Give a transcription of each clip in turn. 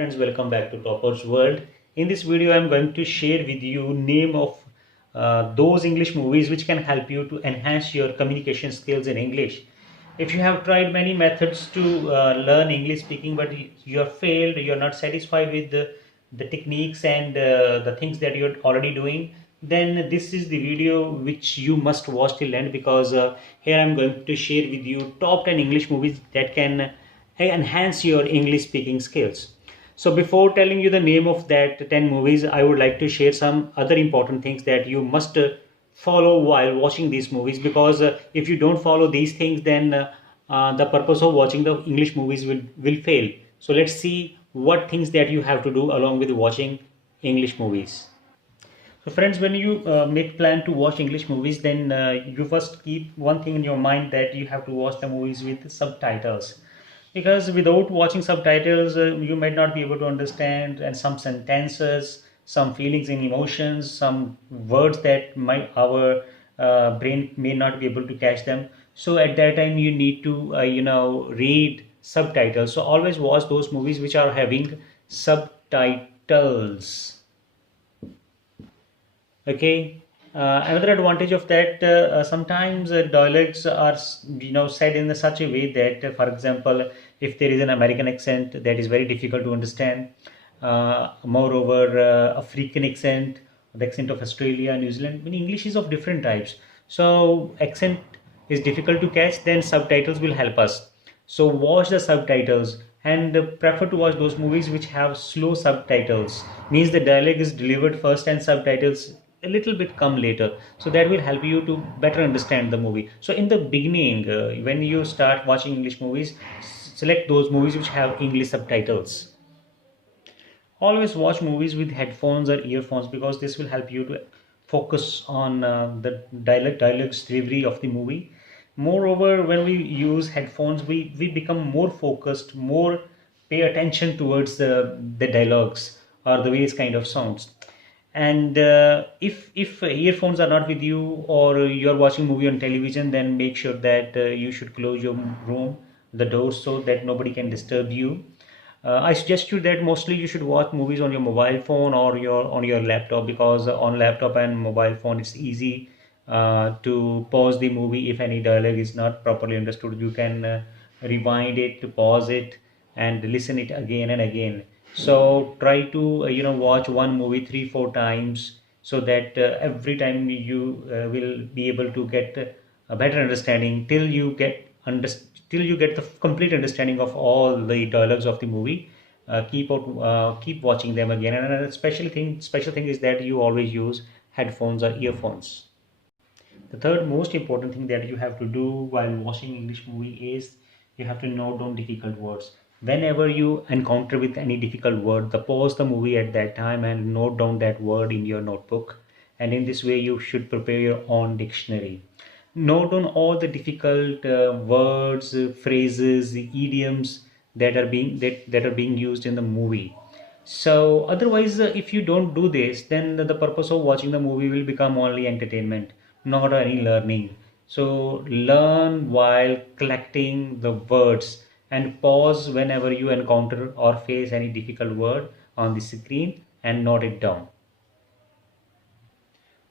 friends, welcome back to Topper's World. In this video I'm going to share with you name of those English movies which can help you to enhance your communication skills in English. If you have tried many methods to learn English speaking but you have failed, you're not satisfied with the techniques and the things that you're already doing, then this is the video which you must watch till end, because here I'm going to share with you top 10 English movies that can enhance your English speaking skills. So before telling you the name of that 10 movies, I would like to share some other important things that you must follow while watching these movies, because if you don't follow these things, then the purpose of watching the English movies will fail. So let's see what things that you have to do along with watching English movies. So friends, when you make plan to watch English movies, then you first keep one thing in your mind, that you have to watch the movies with subtitles, because without watching subtitles you might not be able to understand and some sentences, some feelings and emotions, some words that our brain may not be able to catch them. So at that time you need to read subtitles. So always watch those movies which are having subtitles. Okay. Another advantage of that, sometimes dialects are said in such a way that, for example, if there is an American accent, that is very difficult to understand. Moreover, African accent, the accent of Australia, New Zealand, I mean, English is of different types. So accent is difficult to catch, then subtitles will help us. So watch the subtitles, and prefer to watch those movies which have slow subtitles. Means the dialogue is delivered first and subtitles a little bit come later. So that will help you to better understand the movie. So in the beginning, when you start watching English movies, select those movies which have English subtitles. Always watch movies with headphones or earphones, because this will help you to focus on the dialogues delivery of the movie. Moreover, when we use headphones, we become more focused, more pay attention towards the dialogues or the way it's kind of sounds. And if earphones are not with you, or you're watching movie on television, then make sure that you should close your room, the doors, so that nobody can disturb you. I suggest you that mostly you should watch movies on your mobile phone or on your laptop, because on laptop and mobile phone it's easy to pause the movie. If any dialogue is not properly understood, you can rewind it, to pause it and listen it again and again. So try to watch one movie 3-4 times, so that every time you will be able to get a better understanding, till you get the complete understanding of all the dialogues of the movie. Keep watching them again. And a special thing is that you always use headphones or earphones. The third most important thing that you have to do while watching English movie is you have to note down difficult words. Whenever you encounter with any difficult word, pause the movie at that time and note down that word in your notebook. And in this way, you should prepare your own dictionary. Note down all the difficult words, phrases, idioms that are being used in the movie. So otherwise, if you don't do this, then the purpose of watching the movie will become only entertainment, not any learning. So learn while collecting the words, and pause whenever you encounter or face any difficult word on the screen and note it down.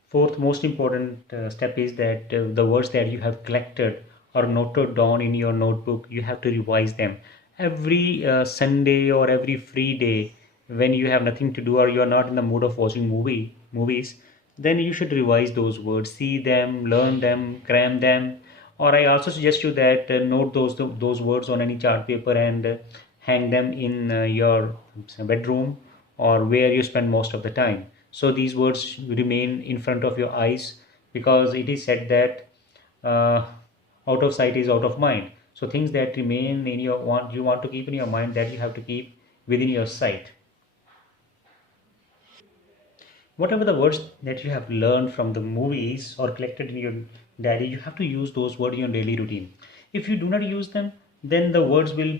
Fourth most important step is that the words that you have collected or noted down in your notebook, you have to revise them every Sunday or every free day. When you have nothing to do or you are not in the mood of watching movies, then you should revise those words, see them, learn them, cram them. Or I also suggest you that note those words on any chart paper and hang them in your bedroom or where you spend most of the time, so these words remain in front of your eyes, because it is said that uh, out of sight is out of mind. So things that remain in your want you want to keep in your mind, that you have to keep within your sight. Whatever the words that you have learned from the movies or collected in your diary, you have to use those words in your daily routine. If you do not use them, then the words will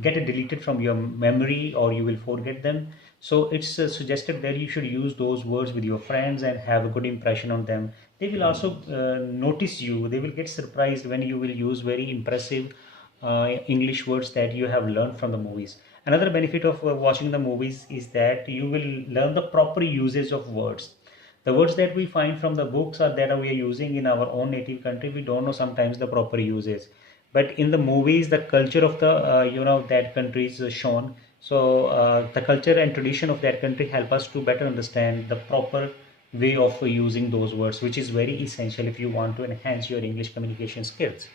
get deleted from your memory, or you will forget them. So it's suggested that you should use those words with your friends and have a good impression on them. They will also notice you, they will get surprised when you will use very impressive English words that you have learned from the movies. Another benefit of watching the movies is that you will learn the proper usage of words. The words that we find from the books or that we are using in our own native country, we don't know sometimes the proper usage. But in the movies, the culture of the that country is shown. So the culture and tradition of that country help us to better understand the proper way of using those words, which is very essential if you want to enhance your English communication skills.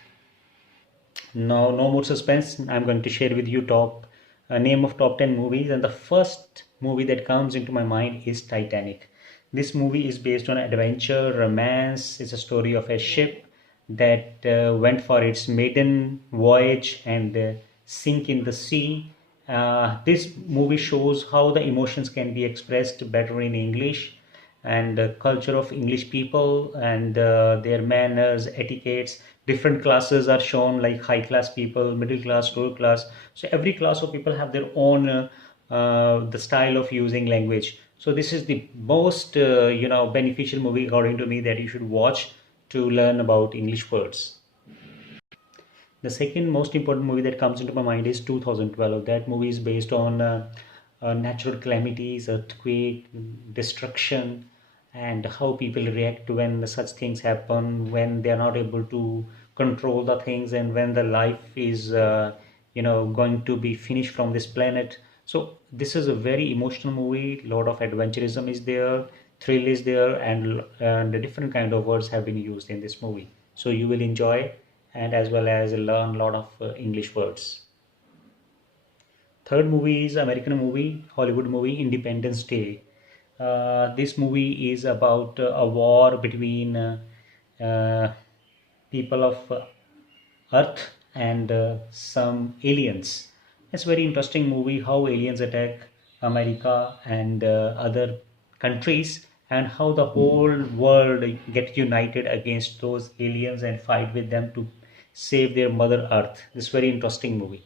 Now, no more suspense. I'm going to share with you top name of top 10 movies, and the first movie that comes into my mind is Titanic. This movie is based on adventure, romance. It's a story of a ship that went for its maiden voyage and sink in the sea. This movie shows how the emotions can be expressed better in English, and the culture of English people and their manners, etiquettes. Different classes are shown, like high class people, middle class, lower class. So every class of people have their own the style of using language. So this is the most beneficial movie according to me that you should watch to learn about English words. The second most important movie that comes into my mind is 2012. That movie is based on natural calamities, earthquake, destruction, and how people react when such things happen, when they are not able to control the things, and when the life is, going to be finished from this planet. So this is a very emotional movie. A lot of adventurism is there, thrill is there, and the different kind of words have been used in this movie. So you will enjoy and as well as learn a lot of English words. Third movie is American movie, Hollywood movie, Independence Day. This movie is about a war between uh, people of Earth and some aliens. It's a very interesting movie how aliens attack America and other countries, and how the whole world get united against those aliens and fight with them to save their mother Earth. This very interesting movie.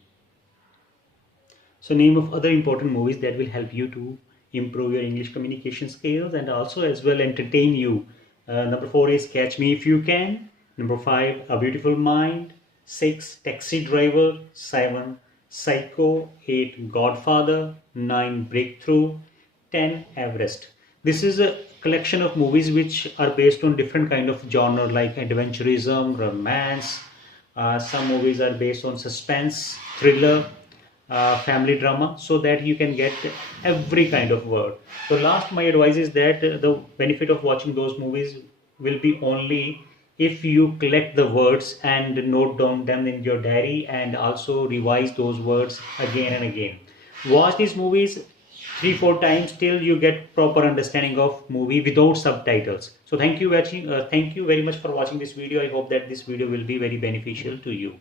So name of other important movies that will help you to improve your English communication skills and also as well entertain you. Number 4 is Catch Me If You Can. Number 5, A Beautiful Mind. 6, Taxi Driver. 7, Psycho. 8, Godfather. 9, Breakthrough. 10, Everest. This is a collection of movies which are based on different kind of genre like adventurism, romance. Some movies are based on suspense, thriller, family drama, so that you can get every kind of word. So last, my advice is that the benefit of watching those movies will be only if you collect the words and note down them in your diary and also revise those words again and again. Watch these movies 3 4 times till you get proper understanding of movie without subtitles. So thank you very much for watching this video. I hope that this video will be very beneficial to you.